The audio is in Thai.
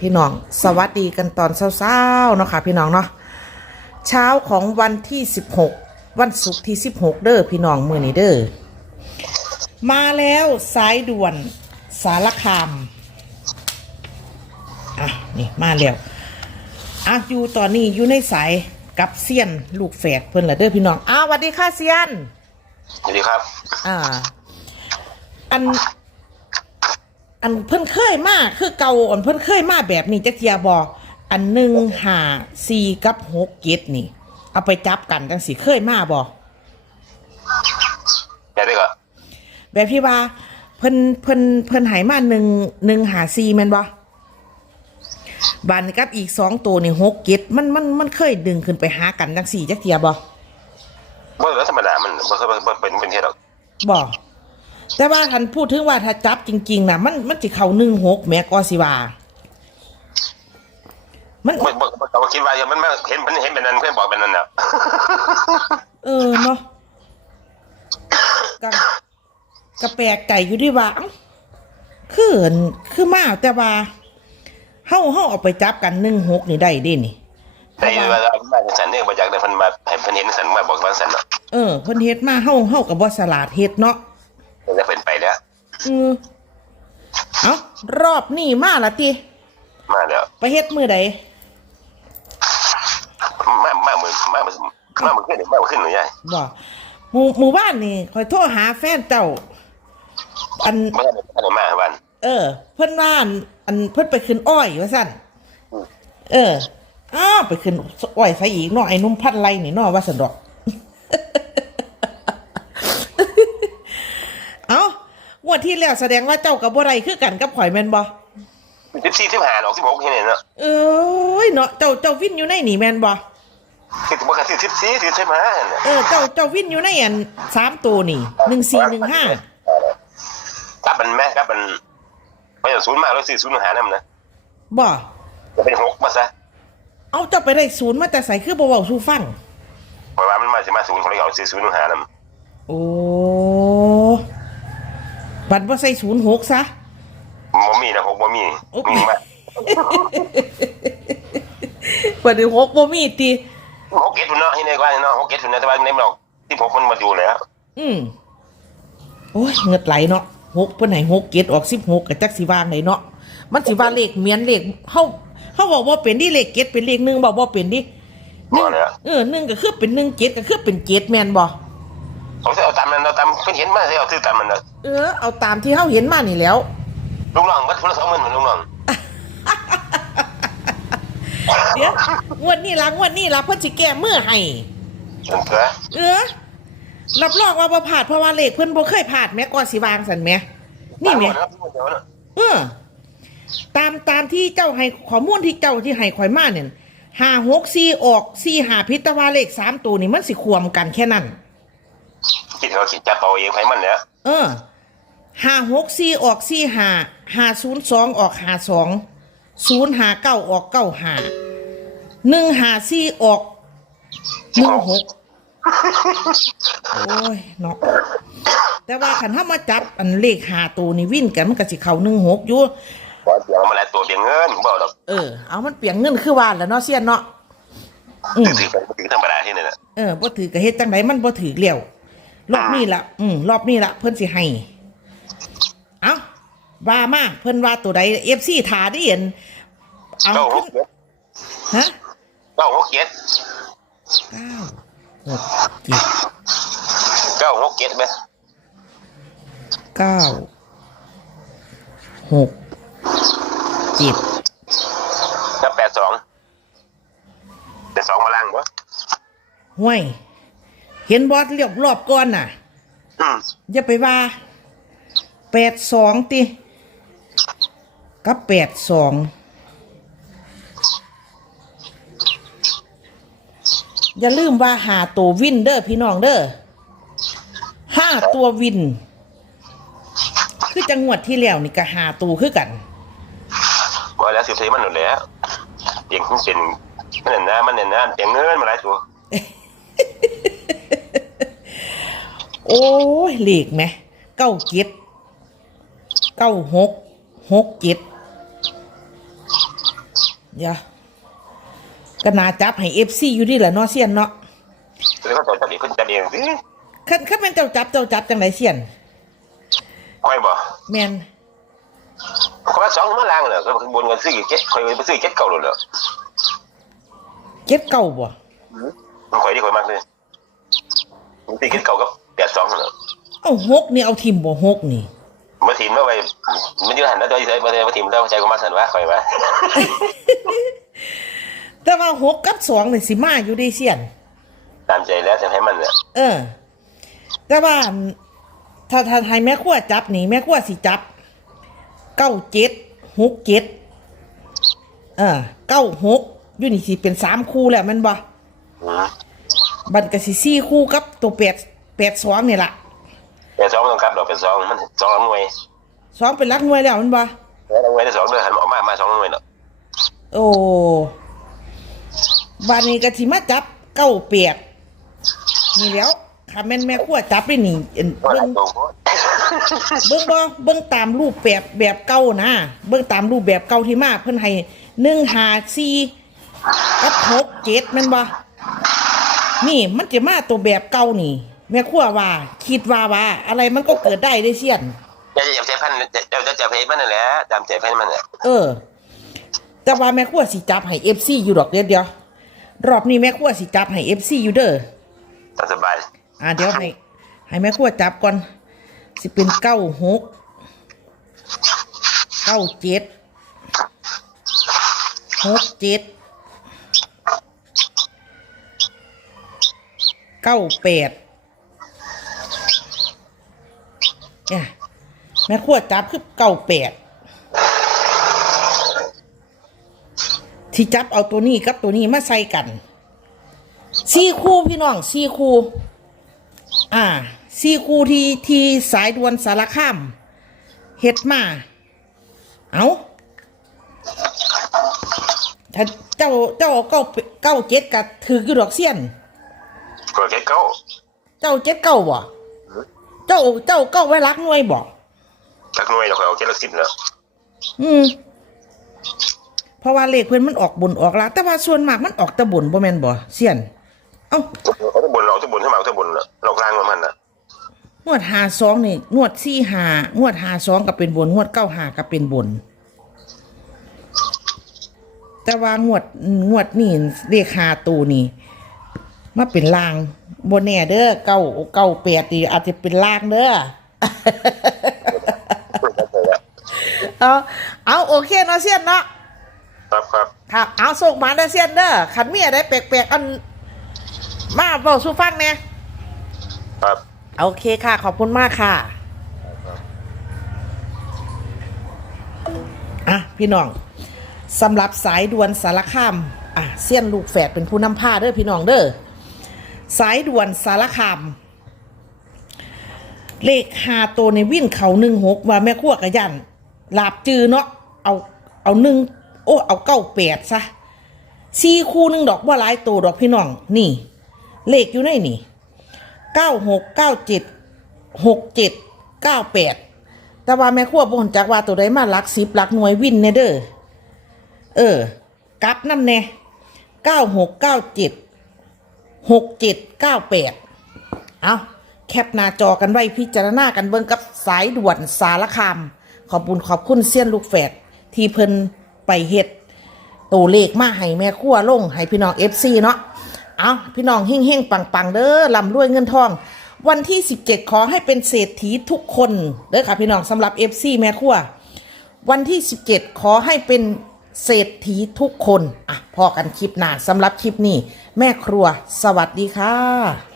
พี่น้อง สวัสดีกันตอนเช้าๆเนาะค่ะพี่น้องเนาะเช้าของวันที่ 16 วันศุกร์ที่ 16 เด้อพี่น้องมือนี้เด้อมาแล้วสายด่วนสารคามอะนี่มาแล้วอะอยู่ตอนนี้อยู่ในสายกับเซียนลูกแฝดเพิ่นละเด้อพี่น้องอ้าวสวัสดีค่ะเซียนสวัสดีครับ อ่า อัน อันเพิ่นเคยมาคือเก่าอันเพิ่นเคยมาแบบนี้จักเทียบออันหนึ่งหาสี่กับหกเกตนี่ เอาไปจับกันจังสิเคยมาบอได้ได้ก็แบบที่ว่าเพิ่นเพิ่นเพิ่นใหายมาหนึ่งหนึ่งหาสี่แม่นบ่บานกับอีกสองตัวนี่หกเกตมันมันมันเคยดึงขึ้นไปหากันจังสี่จักเทียบอเมื่อธรรมดามันบ่เคยบ่เป็นเป็นเท่หรอกบอก แต่ว่าทันพูดถึงว่าถ้าจับจริงๆนะมันมันจะเข้าหนึ่งหกแม่ก็สิว่า มันบ่บ่บ่เขาคิดว่าอย่างมันมันเห็นมันเห็นเป็นนั้นเพื่อนบอกเป็นนั้นน่ะเออเนาะก็ก็แปลกใจอยู่ดีว่าเอ้าคืออั่นคือมาแต่ว่าเฮาเฮาเอาไปจับกันหนึ่งหกนี่ได้เดินี่แต่เวลามาสันเนี่ยบ่อยากได้เพิ่นมาให้เพิ่นเห็นสันมาบอกว่าสันเนาะเออเพิ่นเฮ็ดมาเฮาเฮากับบ่สลาดเฮ็ดเนาะ อือเอ้ารอบนี้มาละติมาแล้วไปเฮ็ดมือใดมามามือมามือมามือขึ้นมามือขึ้นหนูใหญ่บ่หมู่หมู่บ้านนี่คอยโทรหาแฟนเจ้า อันบ่ได้บ่ได้มาวันเออ เพิ่นว่าอันอันเพิ่นไปขึ้นอ้อยว่าซั่นอืมเอออ้าวไปขึ้นอ้อยใส่อีกเนาะไอ้หนุ่มพัดไรนี่เนาะว่าซั่นดอก เอ้า งวดที่แล้วแสดงว่าเจ้ากับบ่ได้คือกันกับข่อยแม่นบ่14 15หรอก16เห็นเนาะเอ้ยเนาะเจ้าเจ้าวินอยู่ในนี่แม่นบ่คือบ่คือ14 14ใช่มั้ยเออเจ้าเจ้าวินอยู่ในอันสามตัวนี่หนึ่งสี่หนึ่งห้าครับมันแม่ครับมันไปเอาศูนย์มาแล้วซื้อศูนย์หานำนะบ่จะเป็น6มาซะเอาเจ้าไปได้ศูนย์มาแต่ใส่คือบ่เว้าสู่ฟังเพราะว่ามันมาสิมาศูนย์เขาเลยเอาซื้อศูนย์หานำโอ้ บัตรว่าใส่ศูนย์หกซะบ่มีนะ6บ่มีโอ้มีมาบัตรหกบ่มีตีหกเกตพุ่นเนาะให้ในกว่าเนาะหกเกตพุ่นเนาะแต่ว่าในมันออกที่ผมมันมาอยู่แล้ว อืมโอ้ยเงือดไหลเนาะหกเพิ่นให้หกเกตออกสิบหกกับจักสิวางไหนเนาะมันสิว่าเลขเมียนเลขเฮาเฮาบอกว่าเป็นดิเลขเกตเป็นเลขหนึ่งบอกว่าเป็นดิหนึ่งบ่แล้วเออหนึ่งก็คือเป็นหนึ่งเกตก็คือเป็นเกตแม่นบ่ผม พิ่นเห็นมาสิเอาซื้อตามมันน่ะเออ เอาตามที่เฮาเห็นมานี่แหล้ว ลุงน้องเบิดคนละ20,000เหมือนลุงน้องเดี๋ยวงวดนี้ละงวดนี้ละเพิ่นสิแก้มือให้ จนเถอะเออรับรองว่าบ่พลาดเพราะว่าเลขเพิ่นบ่เคยพลาดแม้ก่อนสิวางสันแหมนี่แหมตามหมดแล้วเดี๋ยวนะเออ ตามตามที่เจ้าให้ข้อมูลที่เจ้าที่ให้ข่อยมาเนี่ยห้าหกสี่ออกสี่หาพิตวาเลขสามตัวนี่มันสิควมกันแค่นั้น คิดเขาคิดจับเอาเองไผมันเนี่ยเออห้าหกสี่ออกสี่หาห้าศูนย์สองออกหาสองศูนย์หาเก้าออกเก้าหาหนึ่งหาสี่ออกหนึ่งหกโอ้ยเนาะแต่ว่าขันถ้ามาจับอันเลขหาตัวนี่วิ่นกันมันก็สิเข้าหนึ่งหกอยู่บ่เดี๋ยวมาหลายตัวเบี้ยเงินบ่ดอกเออเอามันเปลี่ยนเงินคือว่าแหล้วเนาะเสียนเนาะอืมถือไปถือธรรมดาที่นี่น่ะเออบ่ถือก็เฮ็ดจังไดมันบ่ถือเลี้ยว รอบนี้ละอืมรอบนี้ละเพิ่นสิให้เอาว่ามาเพิ่นว่าตัวใด FC ทาได้เห็นเอาเก้าหขึ้กนเจ็ดฮะเก้าหกเจ็ดเก้าหกเจ็ดเก้าหกเจ็ดไหมเก้าหกเจ็ดกับแปดสองแต่สองมาล่างบ่ห้วย เห็นบอสเรียบรอบก่อนน่ะอืมอย่าไปว่าแปดสองติกับแปดสองอย่าลืมว่าหาตัววินเด้อพี่น้องเด้อห้าตัววิน คือจังหวัดที่แล้วนี่ก็หาตัวคือกันบ่แล้วสิบสี่มันหนุนแล้วเตียงมันเป็นมันเนี่ยนะมันเนี่ยนะเตียงเงินมาหลายตัว โอ้ยเลขไหมเก้าเจ็ดเก้าหกหกเจ็ดเดี๋ยวก็น่าจับให้เอฟซีอยู่ดีแหละเนาะเซียนเนาะคือเขาจับเองเพิ่นจับเองสิคันคันเป็นเจ้าจับเจ้าจับจังไหนเซียนค่อยบ่แมนเขาว่าสองมาล้างเหรอก็บนกันซื้อเจ็ดค่อยไปซื้อเจ็ดเก่าเลยเหรอเจ็ดเก้าบ่มันค่อยที่ค่อยมากเลยมันตีเจ็ดเก่ากับ แปดสองเหรอเอาหกนี่เอาทิมบ่หกนี่มาทีมมาไว้มันอยู่หันแล้วตัวใส่มาเลยมาทีมแล้วใจก็มาสันว่าค่อยว่าแต่ว่าหกกับสองนี่สิมาอยู่ดีเซียนตามใจแล้วจะให้มันเนี่ยเออ แต่ว่าถ้าถ้าให้แม่ขั้วจับนี่แม่ขั้วสิจับเก้าเจ็ดหกเจ็ดเออเก้าหกอยู่นี่สิเป็นสามคู่แล้วแมันบ่อืมบันกสิสี่คู่กับตัวแปด แปดสองนี่ละแปดสองมันต้องกลับดอกแปดสองมันสองหน่วยสองเป็นหลักหน่วยแล้วแมันบ่แล้วหน่วยที่สองเดือนหันออกมามาสองหน่วยเนาะโอ้บานนี้ก็สิมาจับเก้าแปดนี่แล้วค่ะแม่นแม่ขั้วจับได้นี่เอิ่นก็หเบิ่ลางยตัวเบิ่งบ่เบิ่งตามรูปแบบแบบเก่านะเบิ่งตามรูปแบบเก่าที่มาเพิ่นให้หนึ่งหาสี่กับหกเจ็ดแม่นบ่นี่มันจะมาตัวแบบเก่านี่ แม่ครัวว่า คิดว่าว่า อะไรมันก็เกิดได้ได้เสียนจะจะใจพันจะจะจะเพมันนั่นแหละตามใจพันมันเนี่ยเออ แต่ว่าแม่ครัวสิจับให้ FC อยู่ดอกเดียวเดียวรอบนี้แม่ครัวสิจับให้ FC อยู่เด้อสบายอ่าเดี๋ยวให้ให้แม่ครัวจับก่อนสิเป็นเก้าหกเก้าเจ็ดหกเจ็ดเก้าแปด เนี่ยแม่ครัวจับคือเก้าแปดที่จับเอาตัวนี้กับตัวนี้มาใส่กันสี่คู่พี่น้องสี่คู่ อ่าซีคูที่ที่สายด่วนสารคามเฮ็ดมา เอาถ้าเจ้าเจ้าเก้าเก้าเจ็ดกับถือกี่ดอกเสี้ยนก็แค่เก้าเจ้าเจ็ดเก้าบ่ เจ้าเจ้าเก้าไว้รักหน่วยบ่จากหน่วยเราคอยเอาแค่ละสิบเนาะอืมเพราะว่าเลขเพิ่นมันออกบนออกล่างแต่ว่าส่วนมากมันออกแตะบนบ่แม่นบ่เสี้ยน เอ้าเอาทุกบนเราทุกบนให้มาทุกบนเรากลางมันนะงวดหาสองนี่งวดสี่หางวดหาสองก็เป็นบนงวดเก้าหาก็เป็นบน แต่ว่างวดงวดนี่เลขหาตูนี่ มาเป็นลางบนแน่เด้อเก้าเก้าแปดนี่อาจจะเป็นลางเด้อเอาเอาโอเคเนาะเซียนเนาะครับครับครับเอาส่งมาเด้อเซียนเด้อขันมีอะไรแปลกๆอัน มาเบาสู้ฟังเนี่ยครับโอเคค่ะ ขอบคุณมากค่ะอะพี่น้องสำหรับสายด่วนสารคามอะเสี้ยนลูกแฝดเป็นผู้นำผ้าเด้อพี่น้องเด้อ สายด่วนสารคาม เลขหาตัวในวิ่นเขาหนึ่งหกว่าแม่ขั้วกระยันหลาบจือเนาะเอาเอาหนึ่งโอ้เอาเก้าแปดซะสี่คู่หนึ่งดอกว่าหลายตัวดอกพี่น้องนี่ เลขอยู่ในนี่เก้าหกเก้าเจ็ดหกเจ็ดเก้าแปดแต่ว่าแม่ขั้วบนจากว่าตัวใดมาหลักสิบหลักหน่วยวินเนเด้อเออกลับน้ำแน่เก้าหกเก้าเจ็ด หกเจ็ดเก้าแปดเอาแคปหน้าจอกันไว้พิจารณากันเบิ่งกับสายด่วนสารคาม ขอบคุณขอบคุณเซียนลูกแฝดที่เพิ่นไปเฮ็ดตัวเลขมาให้แม่ขั้วลงให้พี่น้องเอฟซีเนาะเอาพี่น้องเฮงเฮงปังปังๆเด้อลำรวยเงินทอง วันที่ 17 ขอให้เป็นเศรษฐีทุกคนเด้อค่ะพี่น้องสำหรับเอฟซีแม่ขั้ววันที่ 17 ขอให้เป็นเศรษฐีทุกคน อะพอกันคลิปหน้าสำหรับคลิปนี้ แม่ครัว สวัสดีค่ะ